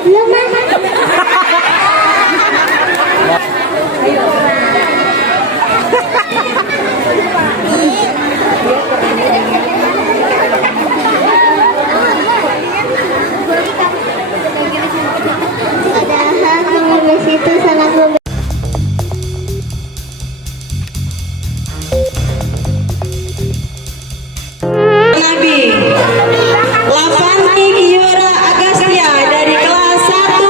belum mas. Padahal pengemis itu sangat Nabi Lavanti Kiora Agastia dari kelas 1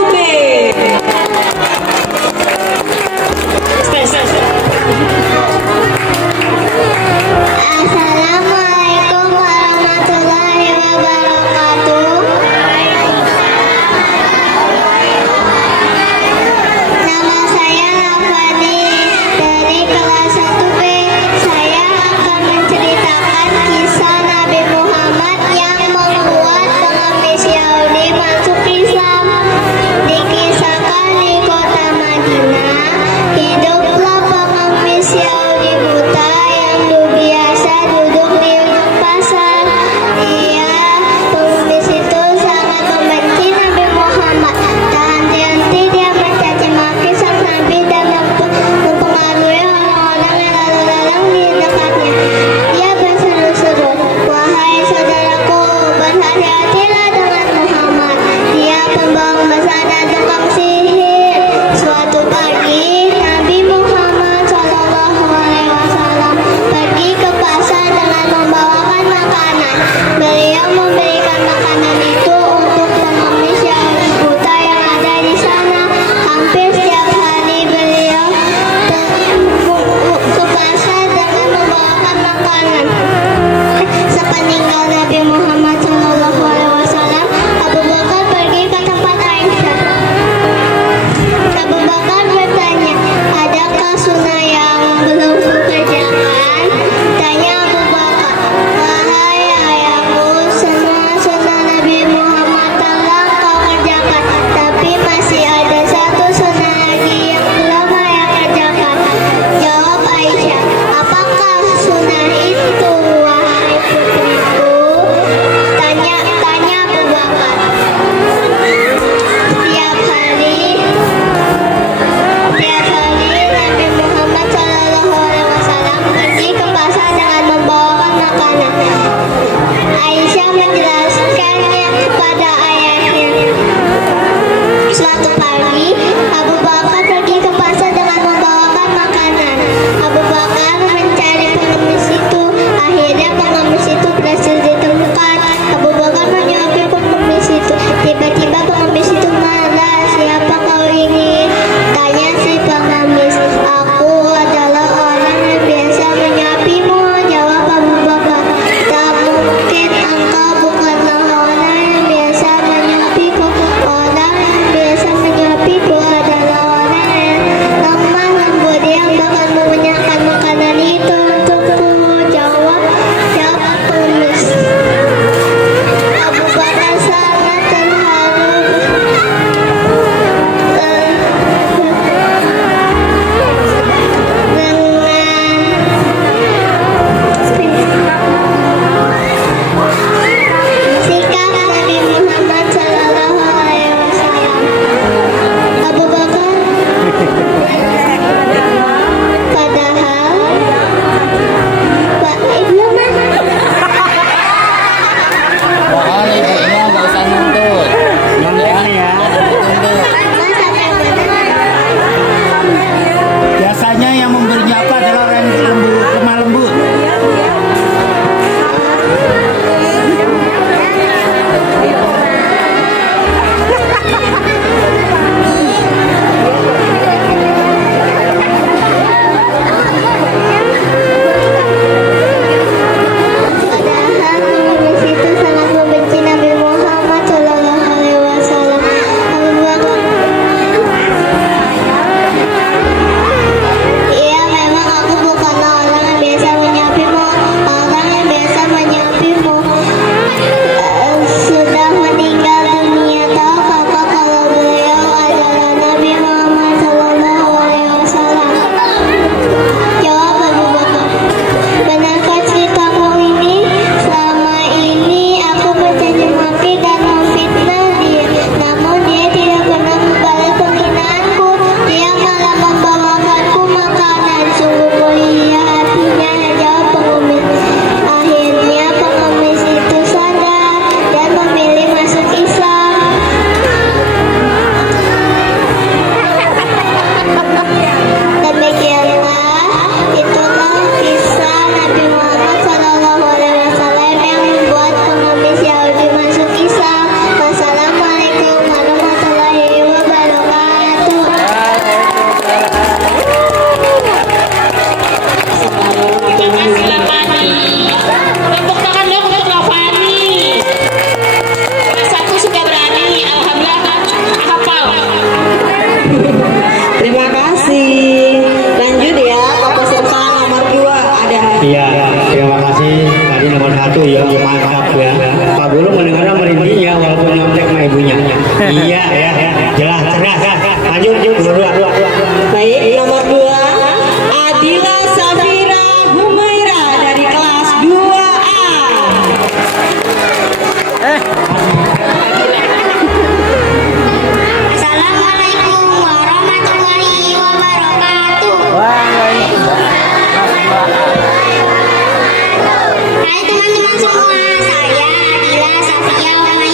dulu mendengar merindingnya walaupun nyontek sama ibunya. Iya ya, jelas cerdas. Lanjut nomor 2. Baik, nomor 2 Adila Safira Humaira dari kelas 2A. Assalamualaikum warahmatullahi wabarakatuh. Hai teman-teman semua, saya Adila Safia Humaira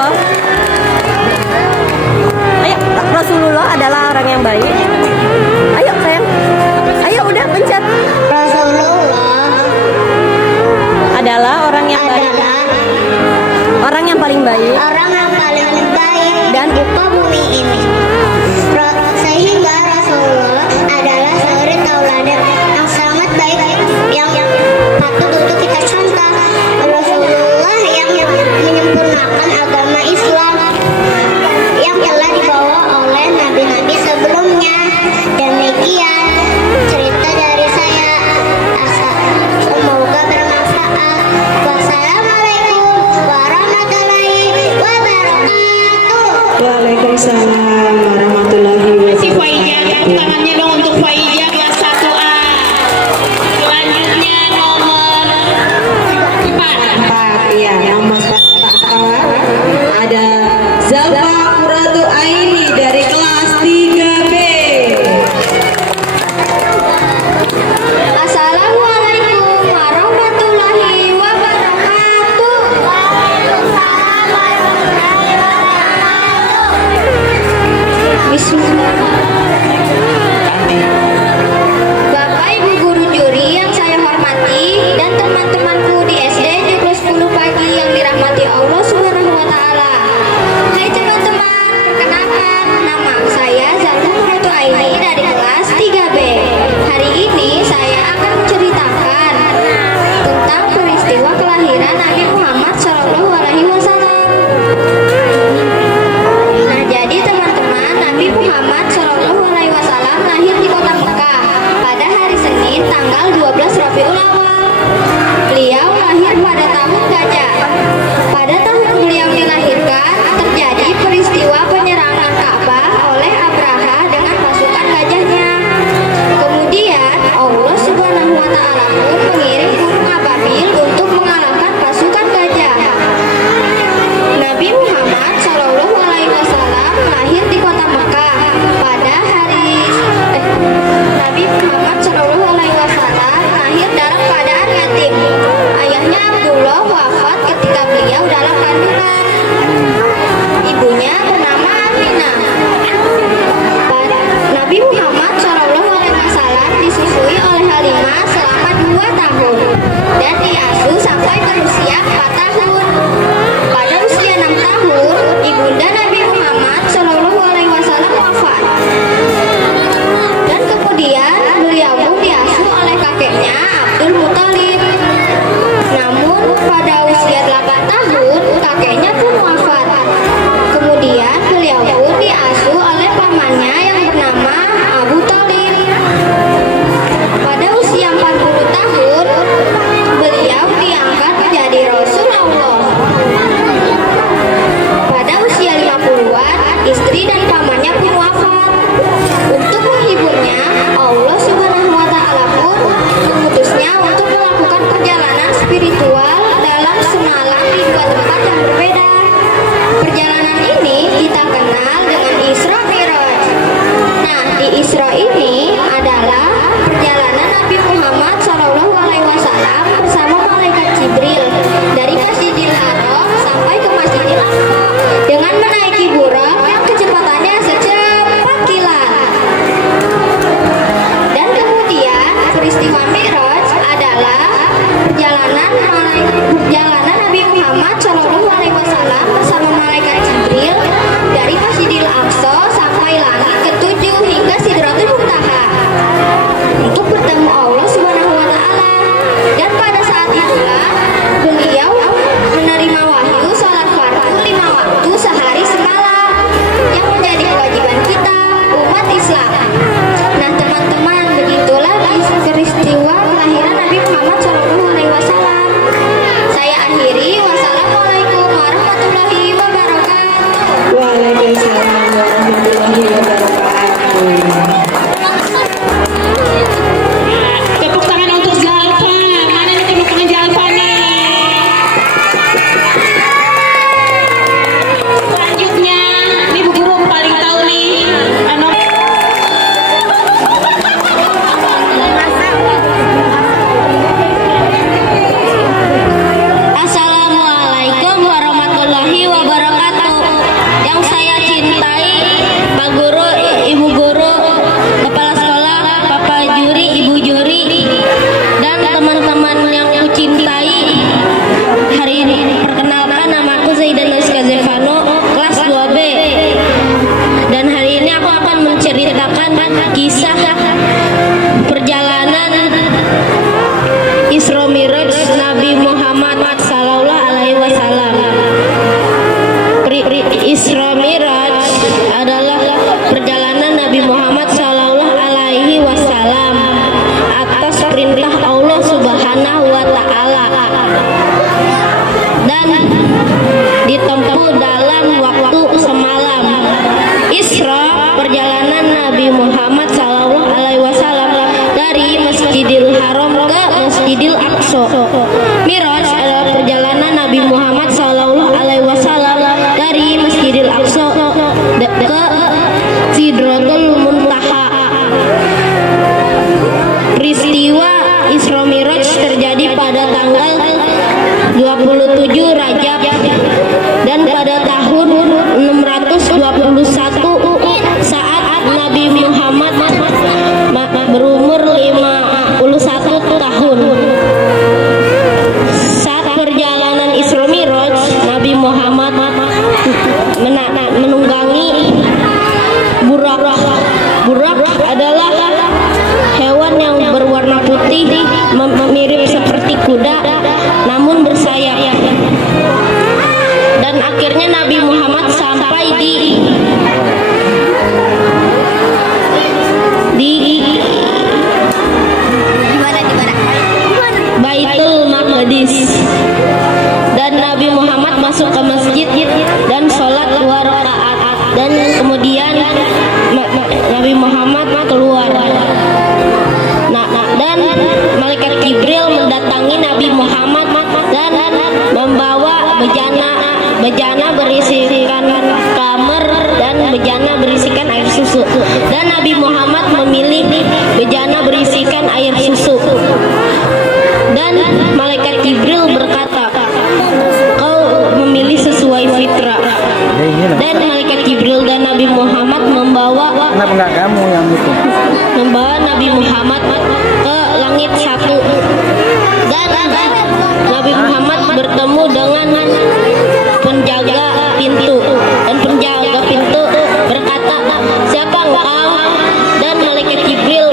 Rasulullah. Ayo, Rasulullah adalah orang yang baik. Ayo, sayang. Ayo, udah pencet. Rasulullah Adalah orang yang baik. adalah Orang yang paling baik. orang yang paling baik Dan di muka bumi ini. Sehingga Rasulullah adalah suri tauladan yang sangat baik yang patut untuk kita contoh. Rasulullah yang menyempurnakan agama Islam yang telah dibawa oleh nabi-nabi sebelumnya. Demikian cerita dari saya. Semoga bermanfaat. Wassalamualaikum warahmatullahi wabarakatuh. Waalaikumsalam warahmatullahi Si wabarakatuh. Faijah, tangannya dong untuk Faijah kelas 1A. Selanjutnya nomor 4. Iya, nama ada Zalfa Qurratu Aini dari kelas 3B. Assalamualaikum warahmatullahi wabarakatuh. wabarakatuh. Yang saya cintai Pak Guru, Ibu Guru, Kepala Sekolah, Bapak Juri, Ibu Juri, dan teman-teman yang kucintai. Hari ini perkenalkan, nama aku Zaidan Nazka Zevano, kelas 2B. Dan hari ini aku akan menceritakan kisah perjalanan Isra Miraj Nabi Muhammad Sallallahu Alaihi Wasallam. Isra Miraj adalah perjalanan Nabi Muhammad Sallallahu Alaihi Wasallam atas perintah Allah Subhanahu Wa Taala dan ditempuh dalam waktu semalam. Isra perjalanan Nabi Muhammad Sallallahu Alaihi Wasallam dari Masjidil Haram ke Masjidil Aqsa. Miraj adalah perjalanan Nabi Muhammad Sallallahu Alaihi Wasallam dari Masjidil Aqsa ke Sidratul Muntaha. Peristiwa Isra Miraj terjadi pada tanggal 27 Rajab dan pada tahun 621 saat Nabi Muhammad berumur 51 tahun. Saat perjalanan Isra Miraj, Nabi Muhammad menunggangi burak. Burak adalah hewan yang berwarna putih, mirip seperti kuda, namun bersayap. Dan akhirnya Nabi Muhammad sampai di Baitul Maqdis. Dan Nabi Muhammad masuk ke masjid dan sholat 2 rakaat. Dan kemudian Nabi Muhammad keluar. Dan malaikat Jibril mendatangi Nabi Muhammad dan membawa bejana berisikan kamar dan bejana berisikan air susu. Dan Nabi Muhammad memilih bejana berisikan air susu. Dan malaikat Jibril berkata, "Kau memilih sesuai fitrah." Dan malaikat Jibril dan Nabi Muhammad membawa Nabi Muhammad ke langit 1. Dan Nabi Muhammad bertemu dengan penjaga pintu. Dan penjaga pintu berkata, "Siapa engkau?" Dan malaikat Jibril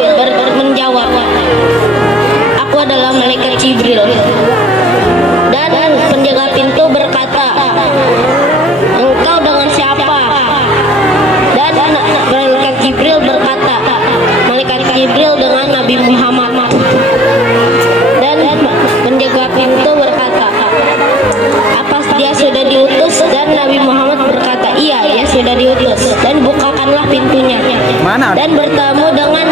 menjawab, "Aku adalah malaikat Jibril." Dan penjaga pintu berkata, "Engkau dengan siapa?" Dan malaikat Jibril berkata, "Malaikat Jibril dengan Nabi Muhammad." Dan penjaga pintu berkata, "Apa dia sudah diutus?" Dan Nabi Muhammad berkata, "Iya, dia sudah diutus." Dan bukakanlah pintunya. Dan bertemu dengan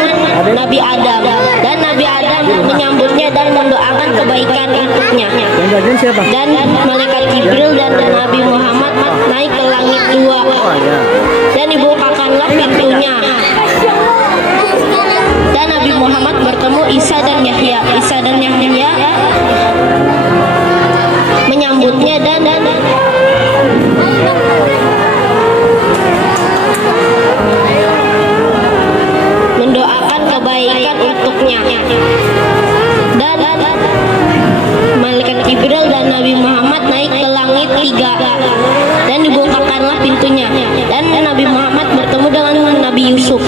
Nabi Adam. Dan Nabi Adam menyambutnya dan mendoakan kebaikan untuknya. Dan malaikat Jibril dan Nabi Muhammad naik ke langit 2. Dan dibukakanlah pintunya. Dan Nabi Muhammad bertemu Isa dan Yahya. Isa dan Yahya menyambutnya dan mendoakan kebaikan untuknya. Dan malaikat Jibril dan Nabi Muhammad naik ke langit 3 dan dibukakanlah pintunya. Dan Nabi Muhammad bertemu dengan Nabi Yusuf.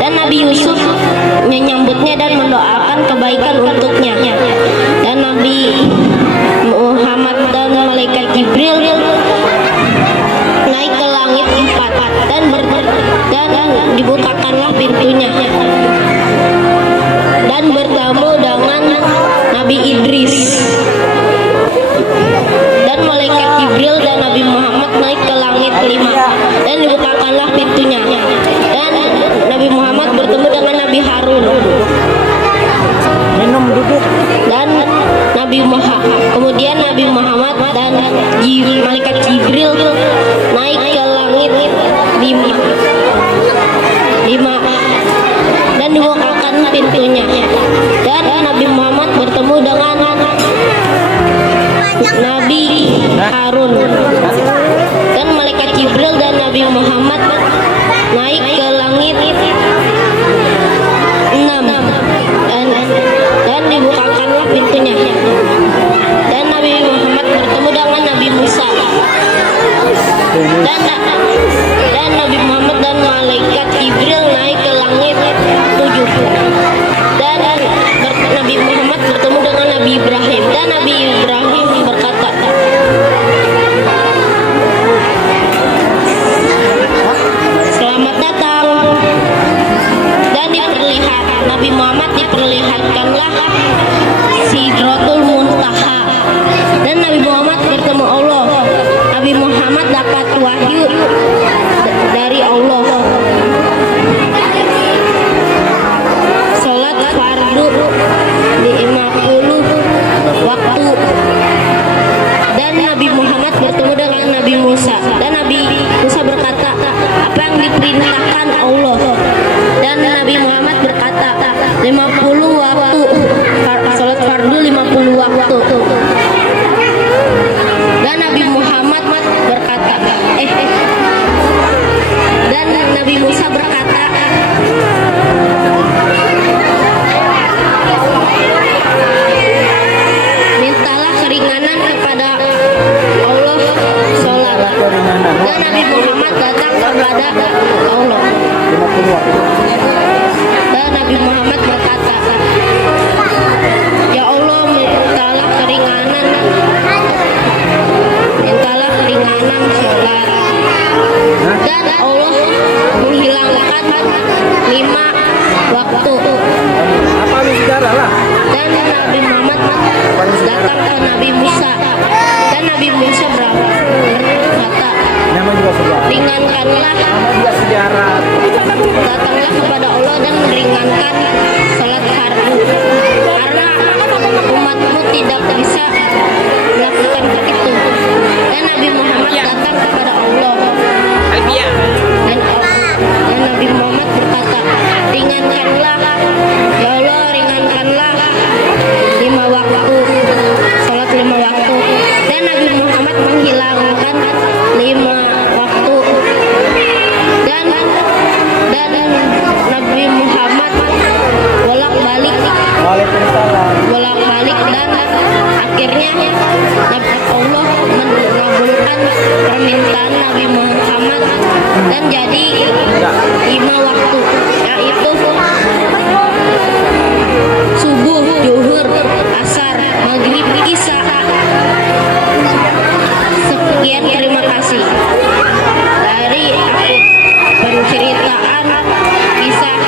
Dan Nabi Yusuf menyambutnya dan mendoakan kebaikan untuknya. Dan Nabi Muhammad dan malaikat Jibril naik ke langit 4 dan dibukakanlah pintunya. Dan bertemu dengan Nabi Idris. Dan malaikat Jibril dan Nabi Muhammad naik ke langit 5 dan dibukakanlah pintunya. Dan Nabi Muhammad bertemu dengan Nabi Harun. Dan kemudian Nabi Muhammad dan malaikat Jibril naik ke langit 5 dan dibukakan pintunya. Dan Nabi Muhammad bertemu dengan Nabi Harun. Dan dan Nabi Muhammad dan malaikat Jibril naik ke langit 7. Dan Nabi Muhammad bertemu dengan Nabi Ibrahim, dan Nabi Ibrahim berkata, "Selamat datang." Dan Nabi Muhammad diperlihatkanlah Sidratul Muntaha, dan Nabi Muhammad bertemu Allah. Nabi Muhammad dapat wahyu dari Allah. Salat fardu di 50 waktu. Dan Nabi Muhammad bertemu dengan Nabi Musa, dan Nabi Musa berkata, "Apa yang diperintahkan Allah?" Dan Nabi Muhammad berkata, 50 waktu. Salat fardu 50 waktu. Dan Nabi Muhammad berkata, dan Nabi Musa berkata, "Mintalah keringanan kepada Allah sholat." Dan Nabi Muhammad datang kepada Allah. Dan Nabi Muhammad berkata, "Ya Allah, mintalah keringanan sholat." Dan Allah menghilangkan 5 waktu. Dan Nabi Muhammad datang ke Nabi Musa, dan Nabi Musa berkata, "Ringankanlah." Datanglah kepada Allah dan meringankan salat fardu, karena umatmu tidak bisa melakukan itu. Dan Nabi Muhammad datang kepada Allah, dan Nabi Muhammad berkata, "Ringankanlah, ya Allah, ringankanlah 5 waktu, salat 5 waktu." Dan Nabi Muhammad menghilangkan 5 waktu. Dan Nabi Muhammad bolak-balik, dan akhirnya Allah mengabulkan permintaan Nabi Muhammad, dan jadi 5 waktu, yaitu subuh, zuhur, asar, maghrib, isya. Sekian, terima kasih dari penceritaan kisah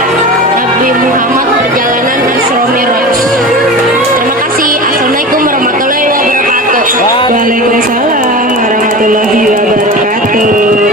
Nabi Muhammad perjalanan Isra Mi'raj. Terima kasih. Assalamualaikum warahmatullahi wabarakatuh. Waalaikumsalam warahmatullahi wabarakatuh.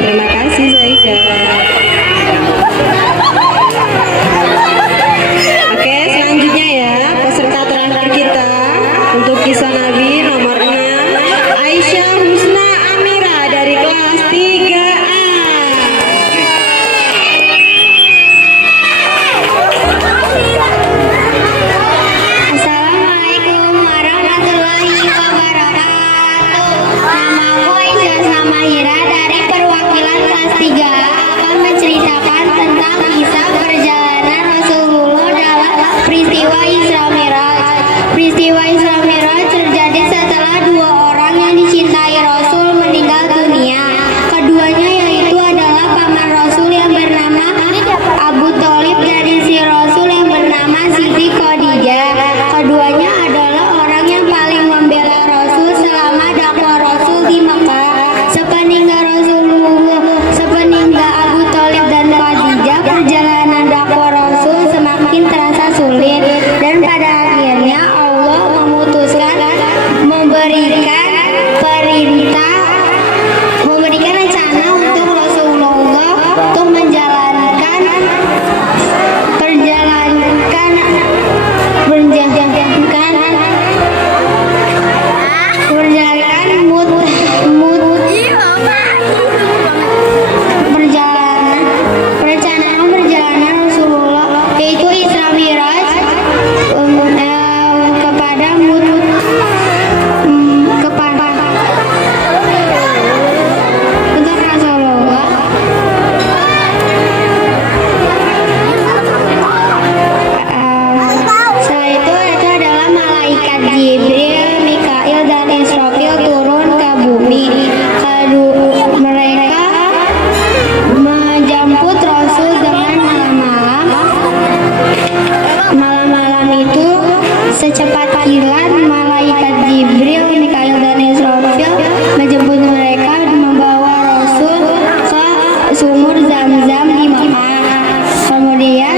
Zam-Zam di Mekah. Kemudian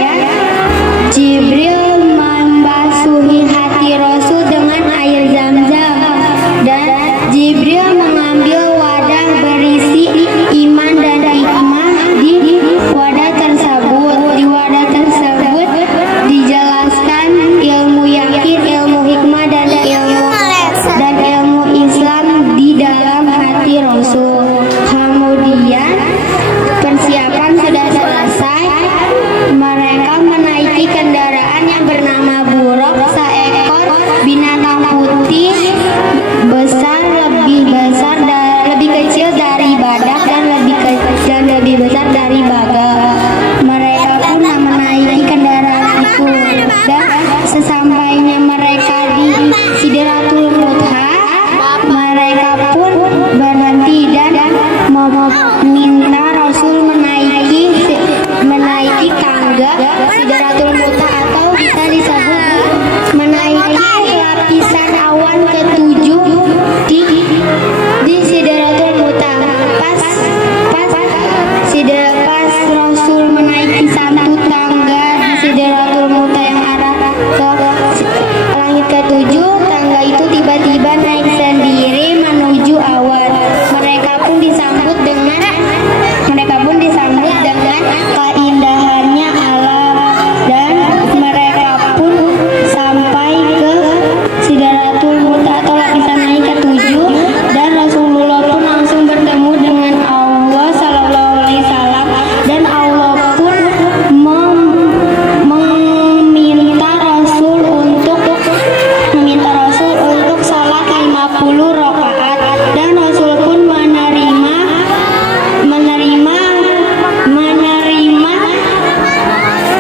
Jibril membasuhi hati Rasul dengan air Zam-Zam, dan Jibril mengambil wadah berisi iman dan hikmah di wadah tersebut. Di wadah tersebut dijelaskan ilmu yakin, ilmu hikmah dan ilmu Islam di dalam hati Rasul. Kemudian persiapan sudah selesai. Mereka menaiki kendaraan yang bernama buruk, seekor binatang putih besar, lebih kecil dari badak dan lebih besar dari baga. Mereka pun menaiki kendaraan itu, dan sesampainya mereka di Sidratul Muntaha, mereka pun berhenti dan meminta Rasul menaiki tangga Sidratul Muntaha, atau bisa disebut menaiki lapisan awan ketujuh di Sidratul Muntaha. Pas Rasul menaiki satu tangga di Sidratul Muntaha yang arah ke langit ketujuh, tangga itu tiba-tiba naik sendiri menuju awan. Mereka pun disambut dengan keindahannya alam, dan mereka pun sampai ke Sidratul Muntaha atau lapisan naik ketujuh, dan Rasulullah pun langsung bertemu dengan Allah Sallallahu Alaihi Wasallam, dan Allah pun meminta Rasul untuk salat 50 rakaat, dan Rasul pun menerima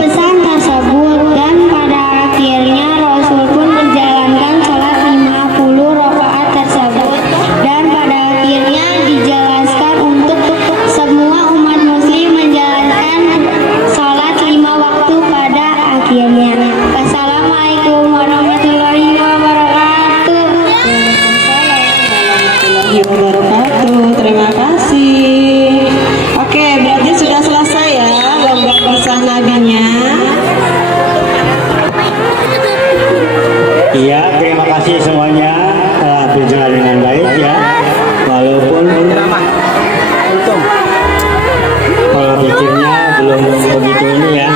pesan tersebut, dan pada akhirnya Rasul pun menjalankan salat 50 rakaat tersebut, dan pada akhirnya dijelaskan untuk semua umat muslim menjalankan salat 5 waktu pada akhirnya. Wassalamualaikum warahmatullahi wabarakatuh. Wabarakatuh. Terima kasih. Oke, berarti sudah selesai ya lomba kisah nabinya. Iya, terima kasih semuanya telah berjalan dengan baik ya. Walaupun pola pikirnya belum begitu ini ya.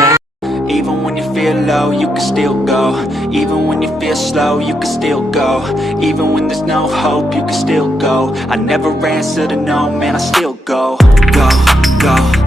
Even when you feel low, you can still go. Even when you feel slow, you can still go. Even when there's no hope, you can still go. I never answer to no, man, I still go. Go, go.